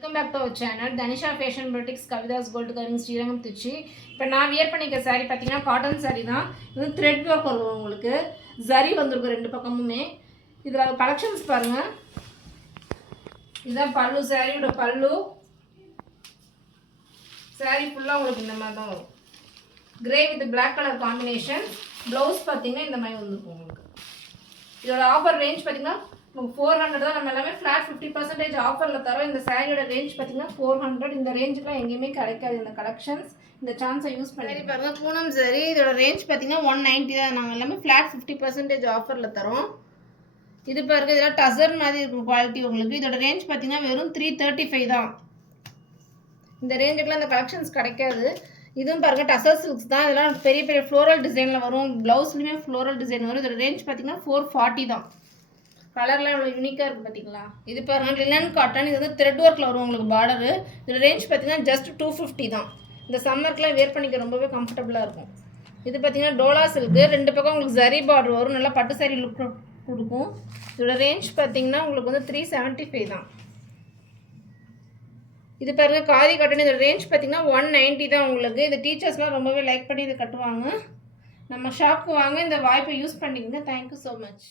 Welcome back to our channel Tanisha fashion boutiques Kavitha's gold covering Srirangam Trichy. இப்போ நான் wear பண்ணிக்க சாரீ பார்த்தீங்கன்னா காட்டன் சாரீ தான். இது த்ரெட் ஒர்க் வரும், உங்களுக்கு ஜரி வந்துருக்கும் ரெண்டு பக்கமுமே. இதில் கலெக்ஷன்ஸ் பாருங்கள். இதுதான் பல்லு, சாரியோட பல்லு. சாரீ ஃபுல்லாக உங்களுக்கு இந்த மாதிரி தான் வரும். Grey with black colour combination. Blouse பார்த்தீங்கன்னா இந்த மாதிரி வந்துருக்கும் உங்களுக்கு. இதோட ஆஃபர் ரேஞ்ச் பார்த்தீங்கன்னா 400 தான். நம்ம எல்லாமே ஃப்ளாட் 50% ஆஃபரில் தரோம். இந்த சாரியோட ரேஞ்ச் பார்த்தீங்கன்னா 400. இந்த ரேஞ்சுக்குலாம் எங்கேயுமே கிடைக்காது இந்த கலெக்ஷன்ஸ். இந்த சான்ஸை யூஸ் பண்ணி பாருங்கள். பூனம் சாரி இதோட ரேஞ்ச் பார்த்தீங்கன்னா 190 தான். நாங்கள் எல்லாமே ஃப்ளாட் 50% ஆஃபரில் தரோம். இது பாருங்கள், இதெல்லாம் டசர் மாதிரி இருக்கும் குவாலிட்டி உங்களுக்கு. இதோட ரேஞ்ச் பார்த்தீங்கன்னா வெறும் 335 தான். இந்த ரேஞ்சுக்குலாம் இந்த கலெக்ஷன்ஸ் கிடைக்காது. இதுவும் பாருங்கள் டசர் சில்க்ஸ் தான். இதெல்லாம் பெரிய பெரிய ஃப்ளோரல் டிசைனில் வரும். ப்ளவுஸ்லையுமே ஃப்ளோரல் டிசைன் வரும். இதோட ரேஞ்ச் பார்த்தீங்கன்னா 440 தான். கலர்லாம் இவ்வளோ யூனிக்காக இருக்குது பார்த்தீங்களா. இது பாருங்கள் லினன் காட்டன். இது வந்து த்ரெட் ஒர்க்கில் வரும் உங்களுக்கு பார்டரு. இதோட ரேஞ்ச் பார்த்தீங்கன்னா ஜஸ்ட் 250 தான். இந்த சம்மருக்குலாம் வேர் பண்ணிக்க ரொம்பவே கம்ஃபர்டபுளாக இருக்கும். இது பார்த்தீங்கன்னா டோலா சில்க்கு. ரெண்டு பக்கம் உங்களுக்கு ஜரி பார்டர் வரும். நல்லா பட்டு சாரி லுக் கொடுக்கும். இதோட ரேஞ்ச் பார்த்தீங்கன்னா உங்களுக்கு வந்து 375 தான். இது பாருங்கள் காதி காட்டன். இதோட ரேஞ்ச் பார்த்தீங்கன்னா 190 தான் உங்களுக்கு. இது டீச்சர்ஸ்லாம் ரொம்பவே லைக் பண்ணி இதை கட்டுவாங்க. நம்ம ஷாப்புக்கு வாங்க, இந்த வாய்ப்பை யூஸ் பண்ணிக்கோங்க. Thank you so much.